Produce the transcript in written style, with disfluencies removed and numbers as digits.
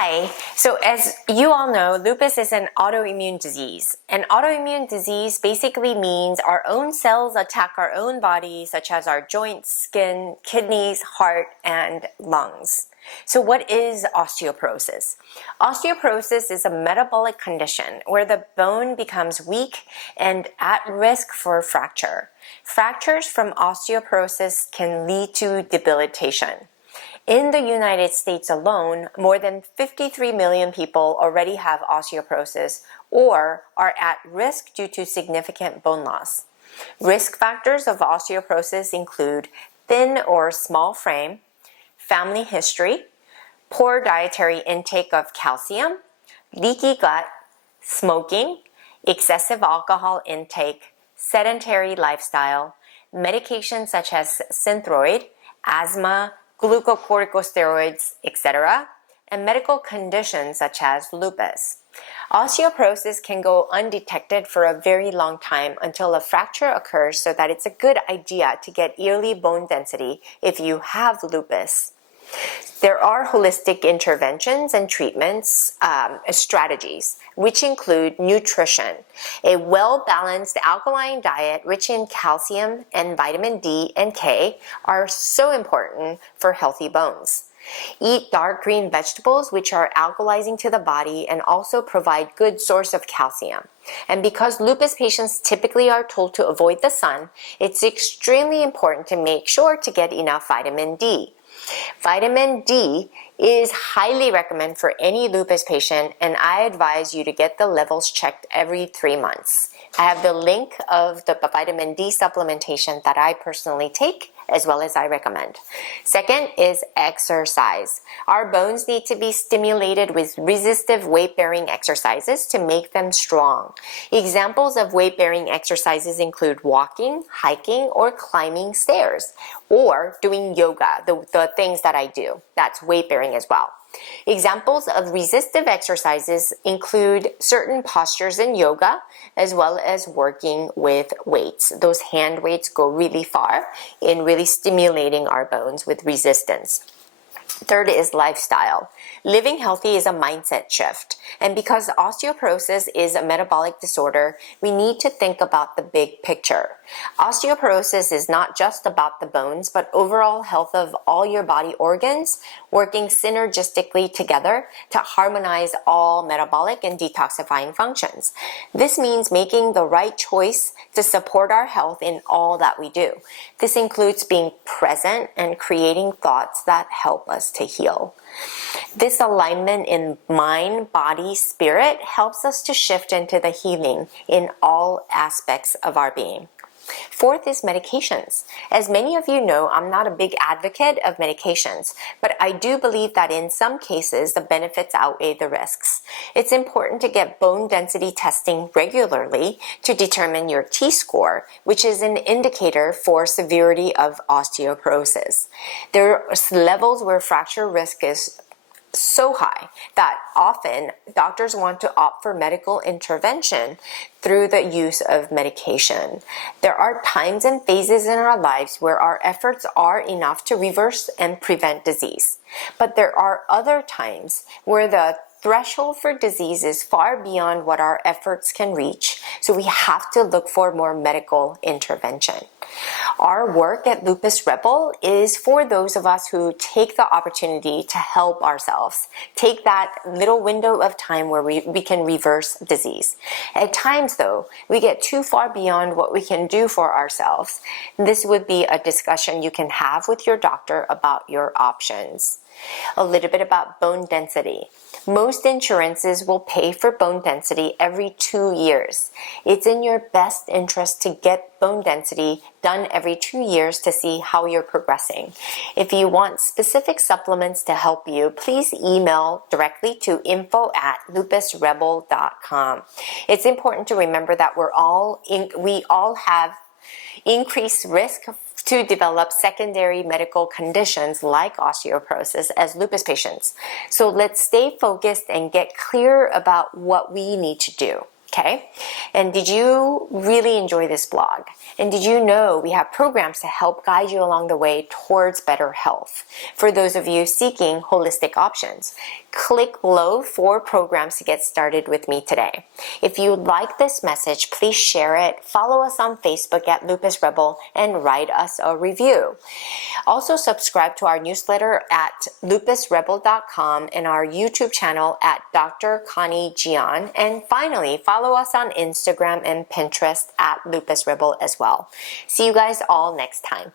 Hi. So as you all know, lupus is an autoimmune disease. An autoimmune disease basically means our own cells attack our own body, such as our joints, skin, kidneys, heart, and lungs. So what is osteoporosis? Osteoporosis is a metabolic condition where the bone becomes weak and at risk for fracture. Fractures from osteoporosis can lead to debilitation. In the United States alone, more than 53 million people already have osteoporosis or are at risk due to significant bone loss. Risk factors of osteoporosis include thin or small frame, family history, poor dietary intake of calcium, leaky gut, smoking, excessive alcohol intake, sedentary lifestyle, medications such as Synthroid, asthma, glucocorticosteroids, etc., and medical conditions such as lupus. Osteoporosis can go undetected for a very long time until a fracture occurs, so that it's a good idea to get yearly bone density if you have lupus. There are holistic interventions and treatments strategies, which include nutrition. A well-balanced alkaline diet rich in calcium and vitamin D and K are so important for healthy bones. Eat dark green vegetables, which are alkalizing to the body and also provide good source of calcium. And because lupus patients typically are told to avoid the sun, it's extremely important to make sure to get enough vitamin D. Vitamin D is highly recommended for any lupus patient, and I advise you to get the levels checked every 3 months. I have the link of the vitamin D supplementation that I personally take, as well as I recommend. Second is exercise. Our bones need to be stimulated with resistive weight-bearing exercises to make them strong. Examples of weight-bearing exercises include walking, hiking, or climbing stairs, or doing yoga, the things that I do. That's weight-bearing as well. Examples of resistive exercises include certain postures in yoga, as well as working with weights. Those hand weights go really far in really stimulating our bones with resistance. Third is lifestyle. Living healthy is a mindset shift. And because osteoporosis is a metabolic disorder, we need to think about the big picture. Osteoporosis is not just about the bones, but overall health of all your body organs working synergistically together to harmonize all metabolic and detoxifying functions. This means making the right choice to support our health in all that we do. This includes being present and creating thoughts that help us to heal. This alignment in mind, body, spirit helps us to shift into the healing in all aspects of our being. Fourth is medications. As many of you know, I'm not a big advocate of medications, but I do believe that in some cases the benefits outweigh the risks. It's important to get bone density testing regularly to determine your T-score, which is an indicator for severity of osteoporosis. There are levels where fracture risk is so high that often doctors want to opt for medical intervention through the use of medication. There are times and phases in our lives where our efforts are enough to reverse and prevent disease. But there are other times where the threshold for disease is far beyond what our efforts can reach, so we have to look for more medical intervention. Our work at Lupus Rebel is for those of us who take the opportunity to help ourselves, take that little window of time where we can reverse disease. At times, though, we get too far beyond what we can do for ourselves. This would be a discussion you can have with your doctor about your options. A little bit about bone density. Most insurances will pay for bone density every 2 years. It's in your best interest to get bone density done every 2 years to see how you're progressing. If you want specific supplements to help you, please email directly to info@lupusrebel.com. It's important to remember that we all have increased risk to develop secondary medical conditions like osteoporosis as lupus patients. So let's stay focused and get clear about what we need to do. Okay, and did you really enjoy this blog? And did you know we have programs to help guide you along the way towards better health? For those of you seeking holistic options, click below for programs to get started with me today. If you like this message, please share it, follow us on Facebook at Lupus Rebel, and write us a review. Also subscribe to our newsletter at lupusrebel.com and our YouTube channel at Dr. Connie Gian. And finally, follow us on Instagram and Pinterest at Lupus Rebel as well. See you guys all next time.